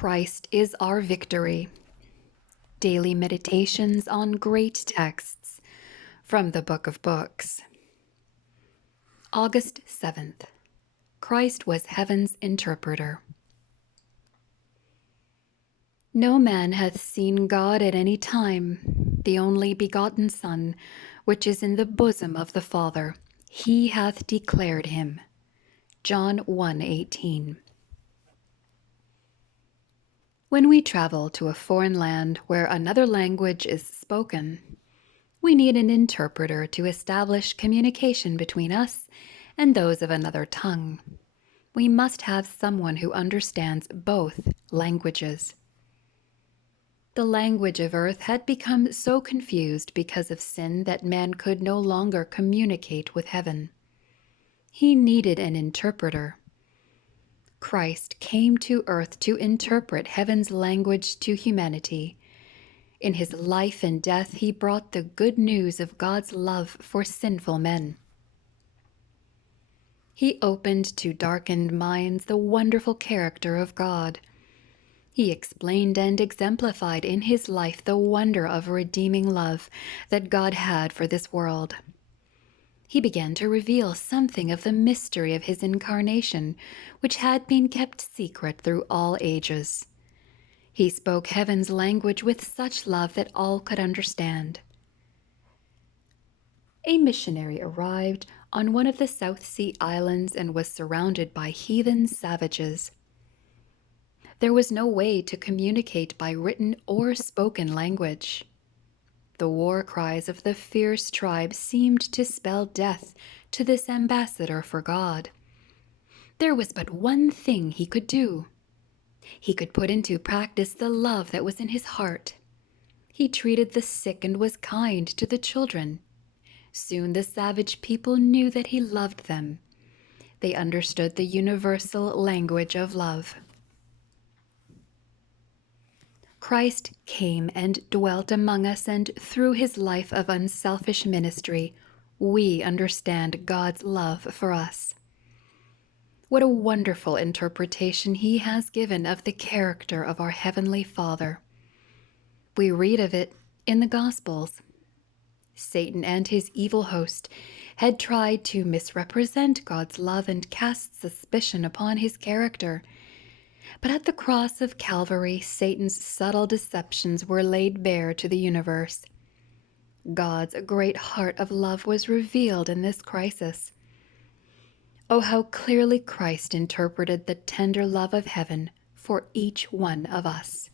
Christ is our victory. Daily meditations on great texts from the Book of Books. August 7th. Christ was heaven's interpreter. No man hath seen God at any time. The only begotten Son, which is in the bosom of the Father, he hath declared him. John 1:18. When we travel to a foreign land where another language is spoken, we need an interpreter to establish communication between us and those of another tongue. We must have someone who understands both languages. The language of earth had become so confused because of sin that man could no longer communicate with heaven. He needed an interpreter. Christ came to earth to interpret heaven's language to humanity. In his life and death, he brought the good news of God's love for sinful men. He opened to darkened minds the wonderful character of God. He explained and exemplified in his life the wonder of redeeming love that God had for this world. He began to reveal something of the mystery of his incarnation, which had been kept secret through all ages. He spoke heaven's language with such love that all could understand. A missionary arrived on one of the South Sea islands and was surrounded by heathen savages. There was no way to communicate by written or spoken language. The war cries of the fierce tribe seemed to spell death to this ambassador for God. There was but one thing he could do. He could put into practice the love that was in his heart. He treated the sick and was kind to the children. Soon the savage people knew that he loved them. They understood the universal language of love. Christ came and dwelt among us, and through his life of unselfish ministry, we understand God's love for us. What a wonderful interpretation he has given of the character of our Heavenly Father. We read of it in the Gospels. Satan and his evil host had tried to misrepresent God's love and cast suspicion upon his character. But at the cross of Calvary, Satan's subtle deceptions were laid bare to the universe. God's great heart of love was revealed in this crisis. Oh, how clearly Christ interpreted the tender love of heaven for each one of us.